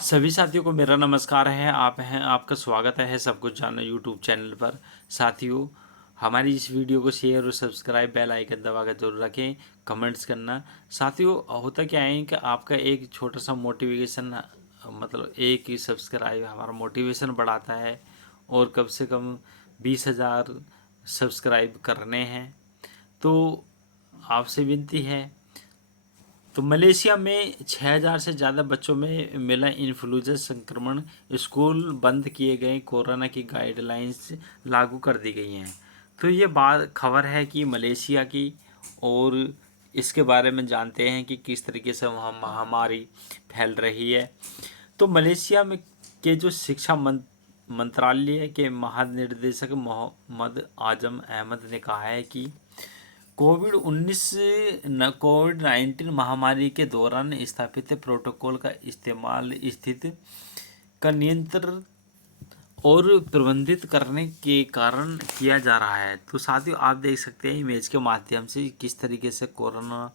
सभी साथियों को मेरा नमस्कार है। आपका स्वागत है सब कुछ जानना यूट्यूब चैनल पर। साथियों, हमारी इस वीडियो को शेयर और सब्सक्राइब बेल आइकन दबा कर जरूर रखें, कमेंट्स करना। साथियों, होता क्या है कि आपका एक छोटा सा मोटिवेशन, मतलब एक ही सब्सक्राइब हमारा मोटिवेशन बढ़ाता है और कम से कम 20,000 सब्सक्राइब करने हैं। तो आपसे विनती है। तो मलेशिया में 6,000 से ज़्यादा बच्चों में मिला इन्फ्लुएंजा संक्रमण। स्कूल बंद किए गए, कोरोना की गाइडलाइंस लागू कर दी गई हैं। तो ये बात खबर है कि मलेशिया की, और इसके बारे में जानते हैं कि किस तरीके से वहाँ महामारी फैल रही है। तो मलेशिया में के जो शिक्षा मंत्रालय के महानिदेशक मोहम्मद आजम अहमद ने कहा है कि कोविड-19 महामारी के दौरान स्थापित प्रोटोकॉल का इस्तेमाल स्थिति का नियंत्रण और प्रबंधित करने के कारण किया जा रहा है। तो साथियों, आप देख सकते हैं इमेज के माध्यम से किस तरीके से कोरोना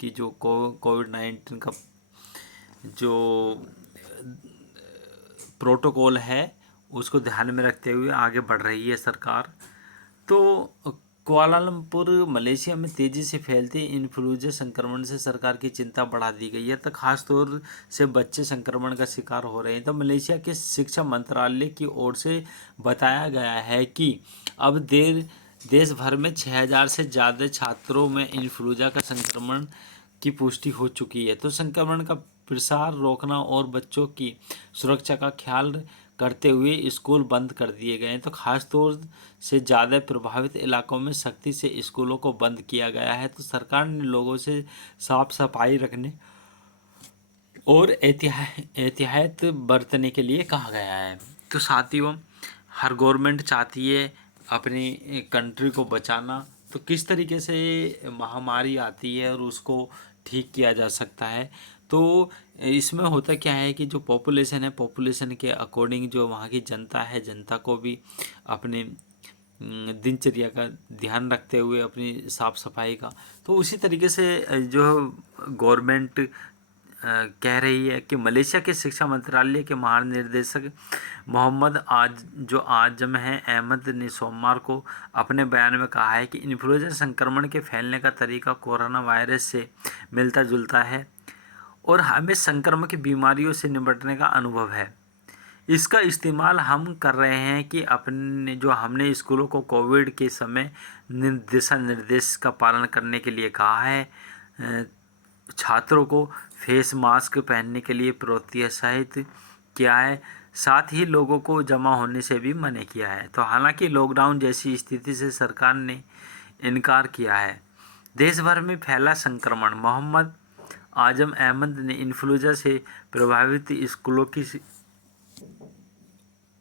की जो कोविड-19 का जो प्रोटोकॉल है उसको ध्यान में रखते हुए आगे बढ़ रही है सरकार। तो कुआलालंपुर मलेशिया में तेज़ी से फैलते इन्फ्लुएंजा संक्रमण से सरकार की चिंता बढ़ा दी गई है। तो खासतौर से बच्चे संक्रमण का शिकार हो रहे हैं। तो मलेशिया के शिक्षा मंत्रालय की ओर से बताया गया है कि अब देश भर में 6,000 से ज़्यादा छात्रों में इन्फ्लुएंजा का संक्रमण की पुष्टि हो चुकी है। तो संक्रमण का प्रसार रोकना और बच्चों की सुरक्षा का ख्याल करते हुए स्कूल बंद कर दिए गए हैं। तो खास तौर से ज़्यादा प्रभावित इलाकों में सख्ती से स्कूलों को बंद किया गया है। तो सरकार ने लोगों से साफ सफाई रखने और एहतियात बरतने के लिए कहा गया है। तो साथियों, हर गवर्नमेंट चाहती है अपनी कंट्री को बचाना। तो किस तरीके से महामारी आती है और उसको ठीक किया जा सकता है। तो इसमें होता क्या है कि जो पॉपुलेशन है, पॉपुलेशन के अकॉर्डिंग जो वहाँ की जनता है, जनता को भी अपने दिनचर्या का ध्यान रखते हुए अपनी साफ सफाई का, तो उसी तरीके से जो गवर्नमेंट कह रही है कि मलेशिया के शिक्षा मंत्रालय के महानिदेशक मोहम्मद आजम हैं अहमद ने सोमवार को अपने बयान में कहा है कि इन्फ्लुएंजा संक्रमण के फैलने का तरीका कोरोना वायरस से मिलता जुलता है और हमें संक्रामक बीमारियों से निपटने का अनुभव है। इसका इस्तेमाल हम कर रहे हैं कि हमने स्कूलों को कोविड के समय दिशा निर्देश का पालन करने के लिए कहा है, छात्रों को फेस मास्क पहनने के लिए प्रोत्साहित किया है, साथ ही लोगों को जमा होने से भी मना किया है। तो हालांकि लॉकडाउन जैसी स्थिति से सरकार ने इनकार किया है। देश भर में फैला संक्रमण। मोहम्मद आजम अहमद ने इन्फ्लुएंजा से प्रभावित स्कूलों की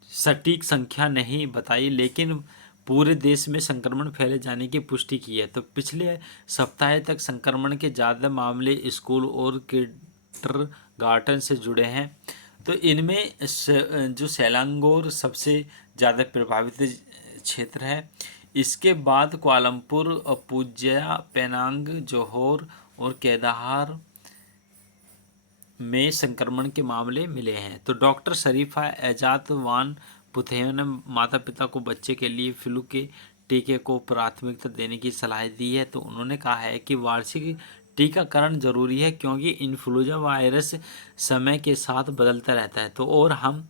सटीक संख्या नहीं बताई, लेकिन पूरे देश में संक्रमण फैले जाने की पुष्टि की है। तो पिछले सप्ताह तक संक्रमण के ज़्यादा मामले स्कूल और किंडरगार्टन से जुड़े हैं। तो इनमें जो सेलांगोर सबसे ज़्यादा प्रभावित क्षेत्र है। इसके बाद कुआलालंपुर, पूज्या, पेनांग, जोहोर और केदार में संक्रमण के मामले मिले हैं। तो डॉक्टर शरीफा एजात वान पुथेन ने माता पिता को बच्चे के लिए फ्लू के टीके को प्राथमिकता देने की सलाह दी है। तो उन्होंने कहा है कि वार्षिक टीकाकरण जरूरी है क्योंकि इन्फ्लुएंजा वायरस समय के साथ बदलता रहता है। तो और हम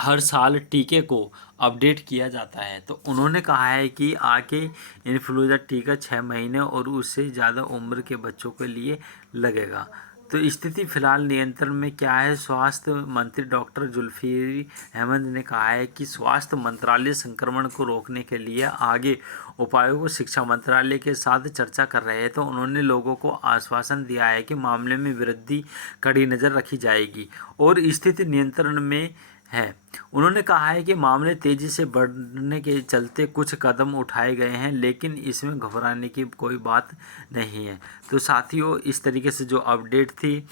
हर साल टीके को अपडेट किया जाता है। तो उन्होंने कहा है कि आगे इन्फ्लुएंजा टीका 6 महीने और उससे ज़्यादा उम्र के बच्चों के लिए लगेगा। तो स्थिति फिलहाल नियंत्रण में क्या है। स्वास्थ्य मंत्री डॉक्टर जुल्फिर अहमद ने कहा है कि स्वास्थ्य मंत्रालय संक्रमण को रोकने के लिए आगे उपायों को शिक्षा मंत्रालय के साथ चर्चा कर रहे हैं। तो उन्होंने लोगों को आश्वासन दिया है कि मामले में वृद्धि कड़ी नज़र रखी जाएगी और स्थिति नियंत्रण में है। उन्होंने कहा है कि मामले तेज़ी से बढ़ने के चलते कुछ कदम उठाए गए हैं, लेकिन इसमें घबराने की कोई बात नहीं है। तो साथियों, इस तरीके से जो अपडेट थी,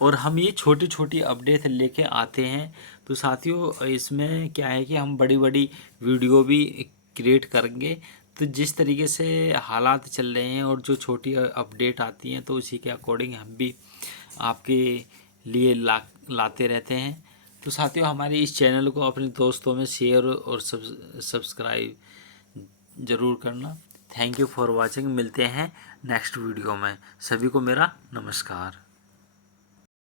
और हम ये छोटी छोटी अपडेट लेके आते हैं। तो साथियों, इसमें क्या है कि हम बड़ी बड़ी वीडियो भी क्रिएट करेंगे। तो जिस तरीके से हालात चल रहे हैं और जो छोटी अपडेट आती हैं, तो उसी के अकॉर्डिंग हम भी आपके लिए लाते रहते हैं। तो साथियों, हमारे इस चैनल को अपने दोस्तों में शेयर और सब्सक्राइब ज़रूर करना। Thank you for watching. मिलते हैं नेक्स्ट वीडियो में। सभी को मेरा नमस्कार।